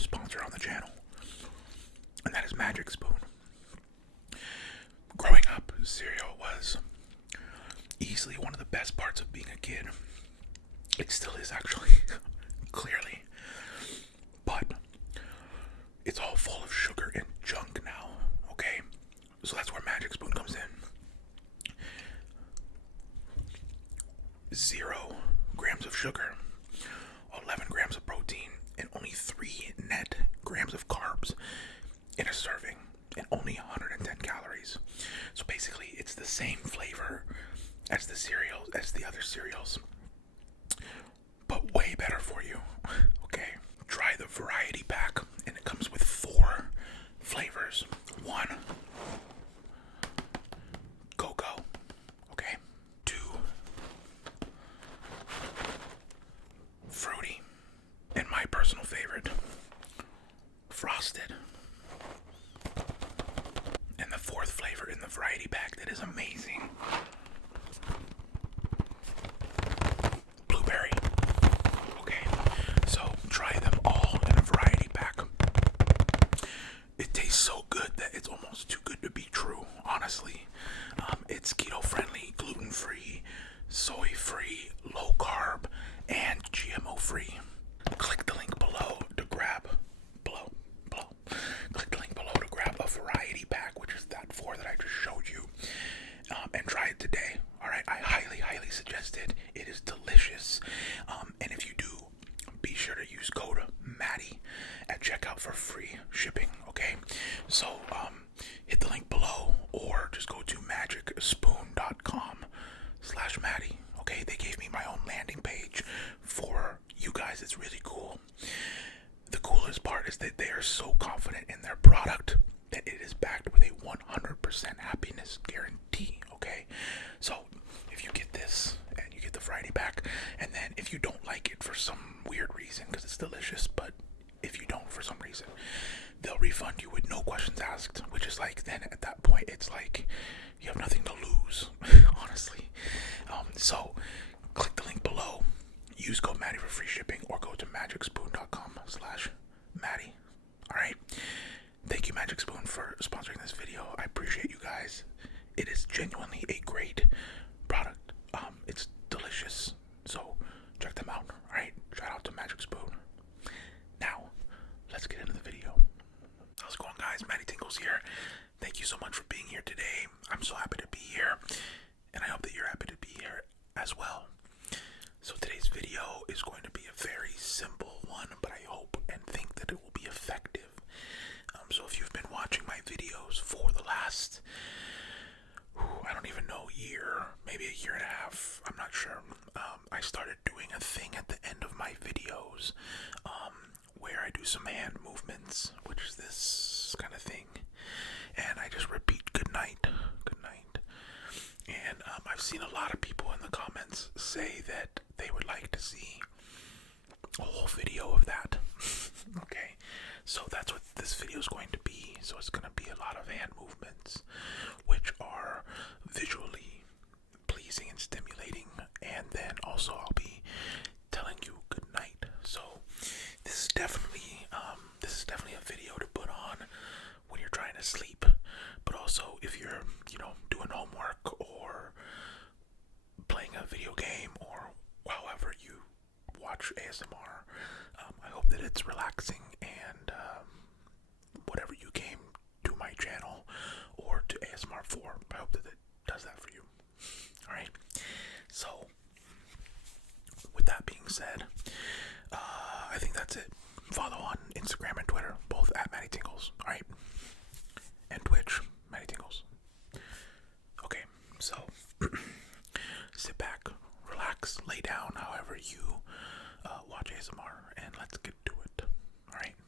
sponsor on the channel, and that is Magic Spoon. Growing up, cereal was easily one of the best parts of being a kid. It still is, actually, clearly. But it's all full of sugar and junk now, okay? So that's where Magic Spoon comes in. 0 grams of sugar, 11 grams of protein, and only 3 net grams of carbs in a serving, and only 110 calories. So basically, it's the same flavor as the other cereals, but way better for you. Okay, try the variety pack, and it comes with 4 flavors. 1, cocoa. Okay. 2, fruity, and my personal favorite, frosted. And the 4th flavor in the variety pack that is amazing, blueberry. Okay, so try them all in a variety pack. It tastes so good that it's almost too good to be true, honestly. It's keto friendly, gluten free, soy free, low carb, and GMO free. Click the link below to grab Click the link below to grab a variety pack, which is that 4 that I just showed you, and try it today. Alright, I highly suggest it. It is delicious. And if you do, be sure to use code Matty at checkout for free shipping, okay? So, hit the link below, or just go to magicspoon.com/Matty, okay? They gave me my own landing page for you guys. It's really cool. The coolest part is that they are so confident in their product that it is backed with a 100% happiness guarantee, okay? So, if you get this, and you get the variety pack, and then if you don't like it for some weird reason, because it's delicious, but if you don't for some reason, they'll refund you with no questions asked, which is like, then at that point, it's like, you have nothing to lose, honestly. So, click the link below, use code Matty for free shipping, or go to magicspoon.com/Matty. Alright, thank you Magic Spoon for sponsoring this video. I appreciate you guys. It is genuinely a great product. It's delicious, so check them out. Alright, shout out to Magic Spoon. Now, let's get into the video. How's it going, guys? Matty Tingles here. Thank you so much for being here today. I'm so happy to be here, and I hope that you're happy to be here as well. So today's video is going to be a very simple one, but I hope and think that it will be effective. So if you've been watching my videos for the last, I don't even know, year, maybe a year and a half, I'm not sure. I started doing a thing at the end of my videos where I do some hand movements, which is this kind of thing, and I just repeat goodnight, goodnight. And I've seen a lot of people in the comments say that they would like to see a whole video of that. Okay, so that's what this video is going to be. So it's going to be a lot of hand movements, which are visually pleasing and stimulating, and then also I'll be telling you good night. So this is definitely a video to put on when you're trying to sleep, but also if you're, doing homework or playing a video game, or however you watch ASMR. I hope that it's relaxing, and whatever you came to my channel or to ASMR for, I hope that it does that for you. Alright, so with that being said, I think that's it. Follow on Instagram and Twitter, both at Matty Tingles, alright? And Twitch, Matty Tingles. Okay, so sit back, relax, lay down, however you watch ASMR, and let's get to it. Alright,